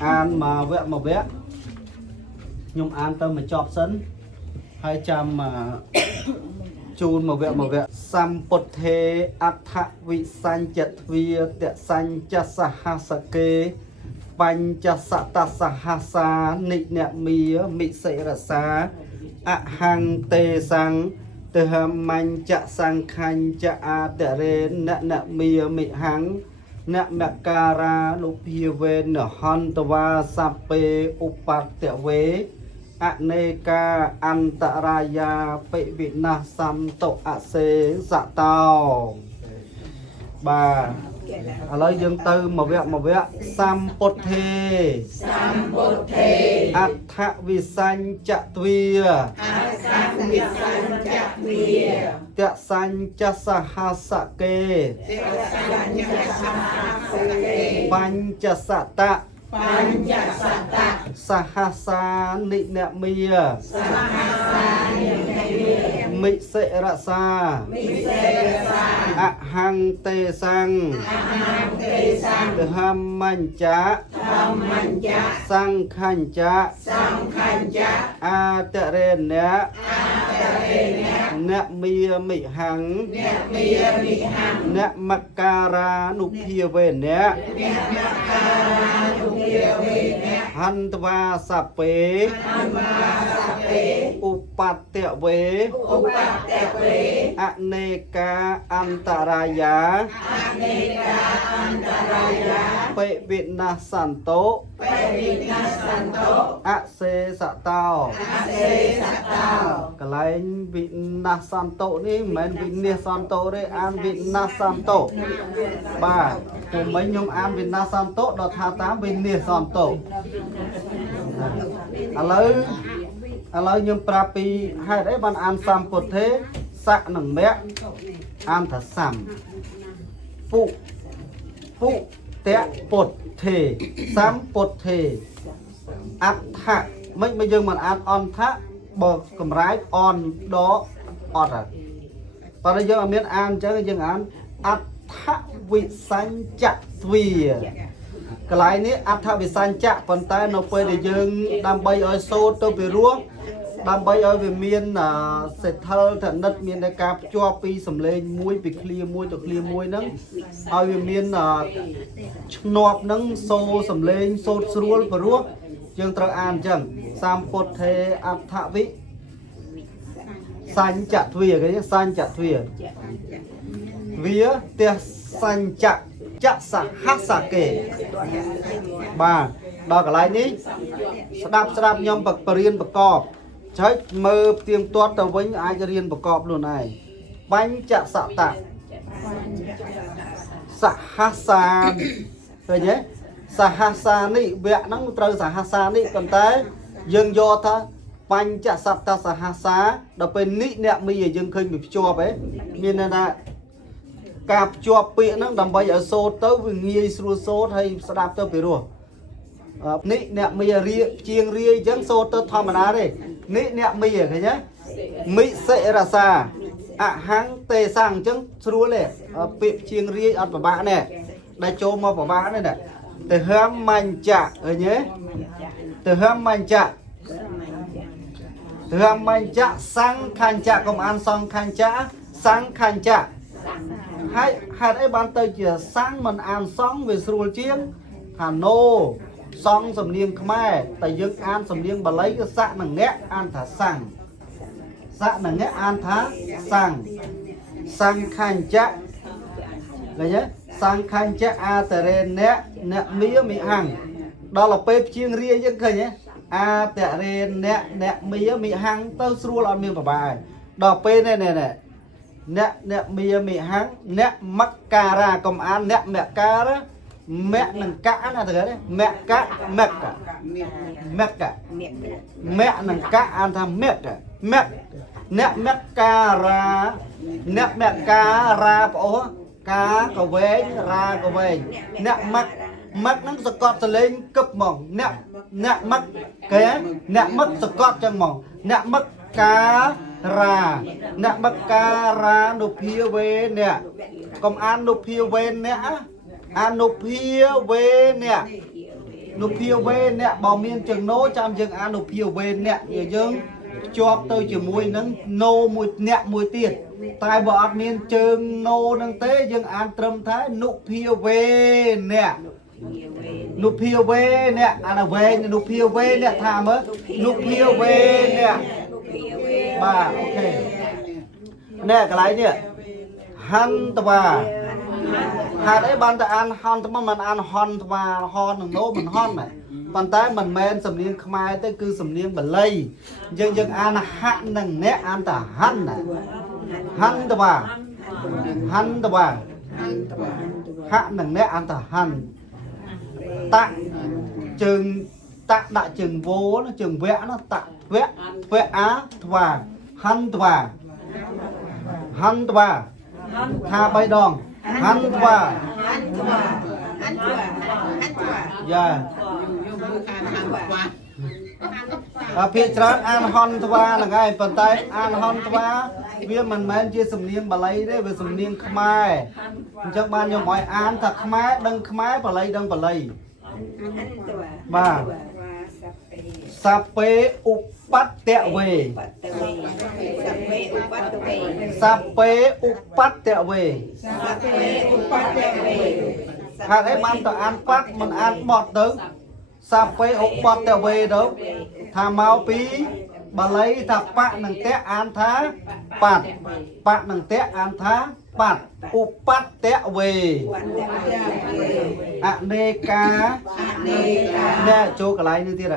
an mà vẽ nhung an tâm mà chọp sân ហើយចាំជូនមកវគ្គសម្ពុទ្ធេអដ្ឋវិសញ្ចទ្វាតសញ្ចសហសកេបញ្ចសតសហសានិអ្នកមីមិសិរសាអហង្ទេសង្ឃទហមញ្ចសង្ខញ្ចអតរេអ្នកមីមិហង្អ្នកមការានុភាវេនហន្តវាសពេឧបតវេអនេកាអន្តរាយាបិវិណាសន្តអសេសតោបាទឥឡូវយើងទៅមកវគ្គសម្ពុទ្ធេអដ្ឋវិសញ្ចទ្វាតសញ្ចសហសកេបញ្ចសតៈសហសានិអ្នកមីមិសិរសាអហង្ទេសង្ឃធម្មញ្ចសង្ខញ្ចអតរេអ្នកមីមិហង្អ្នកមការានុភាវេអ្នកហន្តវាសពេឧបតវេអនេកាអន្តរាយាបិវិណាសន្តោអសេសតោកន្លែងវិណាសន្តោនេះមិនមែនវិនិសន្តោទេអានវិណាសន្តោបាទពុំមិញខ្ញុំអានវិណាសន្តោដល់ថាតាមវិនិសន្តោឥឡូវខ្ញុំប្រាប់ពីហេតុអីបានអានសម្ពុទ្ធេសៈនិងមគ្គអានថាសម្ពុតពុទ្ធេសម្ពុទ្ធេអដ្ឋមិនយើងមិនអានអន្តៈបើកម្រាយអនដអត់ហើយបើយើងអត់មានអានអញ្ចឹងយើងអានអដ្ឋវិសញ្ចទ្វាកន្លែងនេះអដ្ឋវិសញ្ចៈប៉ុន្តែនៅពេលដែលយើងដើម្បីឲ្យសូត្រទៅពីរោះដើម្បីឲ្យវាមានសេដ្ឋលឋនិតមានការភ្ជាប់ពីសំឡេងមួយពីឃ្លាមួយទៅឃ្លាមួយហ្នឹងឲ្យវាមានឆ្នាប់ហ្នឹងសូរសំឡេងសូត្រស្រួលពីរោះយើងត្រូវអានអញ្ចឹងសម្ពុទ្ធេអដ្ឋវិសញ្ចទ្វាគេសញ្ចទ្វាវាទះសញ្ចសហសកេបាទដល់កន្លែងនេះស្ដាប់ខ្ញុំបរៀនប្រកបចុចមើលផ្ទៀងផ្ទាត់ទៅវិញអាចរៀនប្រកបខ្លួនឯងបញ្ចសតៈសហសាឃើញទេសហសានិវគ្គហ្នឹងត្រូវសហសានិប៉ុន្តែយើងយកថាបញ្ចសតៈសហសាដល់ពេលនិអ្នកមីឲ្យយើងឃើញវាភ្ជាប់ឯងមានន័យថាការភ្ជាប់ពាក្យហ្នឹងដើម្បីឲ្យសូត្រទៅវាងាយស្រួលសូត្រហើយស្ដាប់ទៅពីរោះនេះអ្នកមីរៀជាងរាយអញ្ចឹងសូត្រទៅធម្មតាទេនេះអ្នកមីឃើញទេមិសិរសាអហង្ទេសង្ឃអញ្ចឹងស្រួលទេពាក្យជាងរាយអត់ពិបាកទេដែលចូលមកពិបាកទេទៅហមមញ្ចៈឃើញទេទៅហមមញ្ចៈទៅហមមញ្ចៈសង្ខញ្ចៈកុំអានសង្ខញ្ចៈសង្ខញ្ចៈហើយហេតុអីបានទៅជាសង្ឃមិនអានសង្ឃវាស្រួលជាងថាណូសង្ឃសំនៀងខ្មែរតែយើងអានសំនៀងបាលីគឺសៈនិងអ្នកអានថាសង្ឃសៈនិងអ្នកអានថាសង្ឃសង្ខញ្ចៈឃើញទេសង្ខញ្ចៈអតរេអ្នកមីមិហង្ដល់ទៅពេលជាងរាយយើងឃើញទេអតរេអ្នកមីមិហង្ទៅស្រួលអត់មានប្របាដល់ពេលនេះអ្នកមីមិហង្អ្នកមកការៈកុំអានអ្នកមកការៈមគ្គនឹងកៈណាទៅគេមគ្គមគ្គនឹងកៈអានថាមគ្គអ្នកមកការៈអ្នកមកការៈប្អូនកាក៏វែងរាក៏វែងអ្នកមកហ្នឹងសកត់សលេងគឹបហ្មងអ្នកមកគេអ្នកមកសកត់ចឹងហ្មងអ្នកមកការៈអ្នកមកការៈនុភាវេអ្នកកុំអាននុភាវេអ្នក អានុភាវេអ្នកនុភាវេអ្នកបើមានជើងណូចាំយើងអានុភាវេអ្នកយើងជាប់ទៅជាមួយនឹងណូមួយអ្នកមួយទៀតតែបើអត់មានជើងណូនឹងទេយើងអានត្រឹមថានុភាវេអ្នកនុភាវេអ្នកអានវែងនុភាវេអ្នកថាមើលនុភាវេអ្នកបាទអូខេនេះកន្លែងនេះហន្តវាហេតុអីបានតែអានហន្តវាមិនអានហន្តវាហននឹងណូមិនហន់ណាប៉ុន្តែមិនមែនសំនៀងខ្មែរទេគឺសំនៀងបាលីយើងអានហៈនឹងអ្នកអានតែហន្នហន្តវាហន្តវាហៈនឹងអ្នកអានតែហន្នតៈជើងតៈដាក់ជើងវោជើងវៈណាតៈវៈអាថ្វាហន្តវាហន្តវាថា3ដងហន្តវាយ៉ាភាគច្រើនអានហន្តវាហ្នឹងហើយប៉ុន្តែអានហន្តវាវាមិនមែនជាសំនៀងបាលីទេវាសំនៀងខ្មែរអញ្ចឹងបានខ្ញុំឲ្យអានថាខ្មែរដឹងខ្មែរបាលីដឹងបាលីបាទសពេឧបតវេសពេឧបតវេហេតុអីបានទៅអានប៉ាត់មិនអានបត់ទៅសពេឧបតវេទៅថាមកពីបាលីថាបៈនឹងតៈអានថាប៉ាត់បៈនឹងតៈអានថាប៉ាត់ឧបតវេអនេកាអ្នកចូលកន្លែងនេះទៀត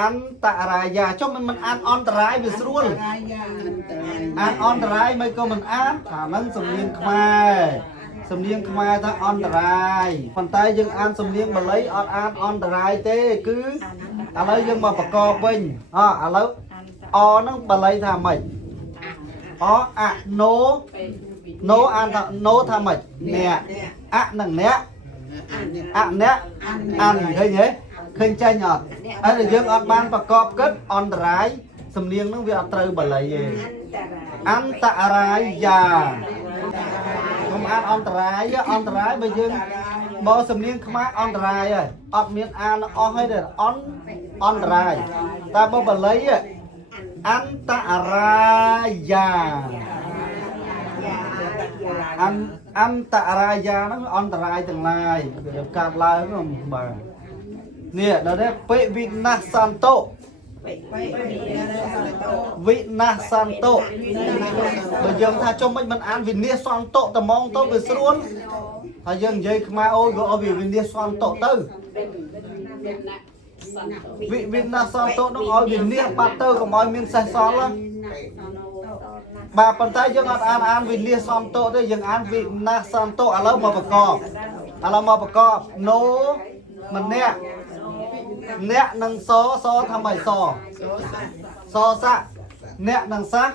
អន្តរាយាចុះមិនអានអន្តរាយវាស្រួលអានអន្តរាយមិនក៏មិនអានថាហ្នឹងសំនៀងខ្មែរសំនៀងខ្មែរថាអន្តរាយប៉ុន្តែយើងអានសំនៀងបាលីអត់អានអន្តរាយទេគឺឥឡូវយើងមកប្រកបវិញឥឡូវអហ្នឹងបាលីថាម៉េចអអណូណូអានថាណូថាម៉េចអ្នកអនឹងអ្នកអអ្នកអានឃើញទេឃើញចាញ់អត់ហើយយើងអត់បានប្រកបគិតអន្តរាយសំនៀងហ្នឹងវាអត់ត្រូវបាលីទេអន្តរាយាខ្ញុំអានអន្តរាយបើយើងបើសំនៀងខ្មែរអន្តរាយហើយអត់មានអានអស់ហើយទេអន្តរាយតែបើបាលីអន្តរាយាអន្តរាយាហ្នឹងអន្តរាយទាំងឡាយវាកាត់ឡើងហ្នឹងបាទនេះដល់នេះពេវិណាសន្តោវិណាសន្តោបើយើងថាចុះមិនអានវិនាសន្តោត្មងទៅវាស្រួលហើយយើងនិយាយខ្មែរអូយក៏ឲ្យវាវិនាសន្តោទៅវិណាសន្តោនោះឲ្យវិនាសបាត់ទៅកុំឲ្យមានសេះសល់បាទប៉ុន្តែយើងអត់អានវិនាសន្តោទេយើងអានវិណាសន្តោឥឡូវមកប្រកបណូម្នាក់អ្នកនឹងសថាម៉េចសសៈអ្នកនឹងសះ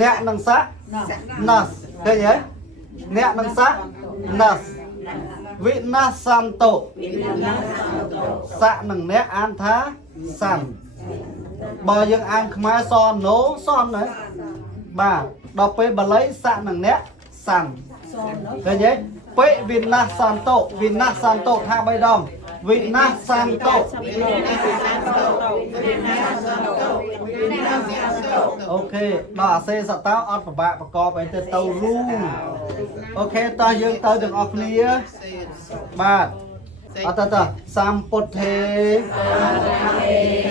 អ្នកនឹងសះណាស់ឃើញទេអ្នកនឹងសះណាស់វិណាសន្តោសៈនឹងអ្នកអានថាសាន់បើយើងអានខ្មែរសណូសនណាបាទដល់ពេលបាលីសៈនឹងអ្នកសាន់ឃើញទេពេវិណាសន្តោថា3ដងវិណាសន្តោអូខេដល់អាសេសតោអត់ពិបាកប្រកបអីទៅរូងអូខេតោះយើងទៅទាំងអស់គ្នាបាទអត់ទៅសម្ពុទ្ធេ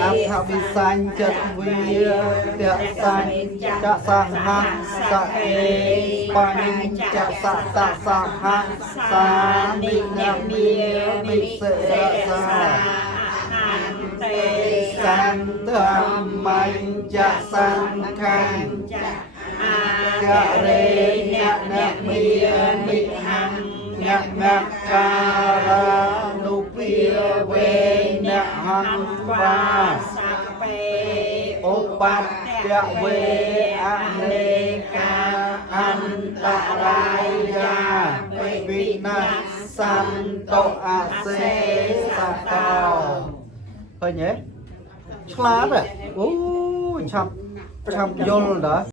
អថវិសញ្ចតវិទសញ្ចសហសកេបញ្ចសតសហសានិនមេមិសេរសាសន្តមញ្ចសង្ឃញ្ចករេណមេមិហញ្ញមការនុភាវេនហន្វាសពេឧបតវេអនេកាអន្តរាយាវិណាសន្តោអសេសតោឃើញទេឆ្លាតអូឆាប់យល់ដល់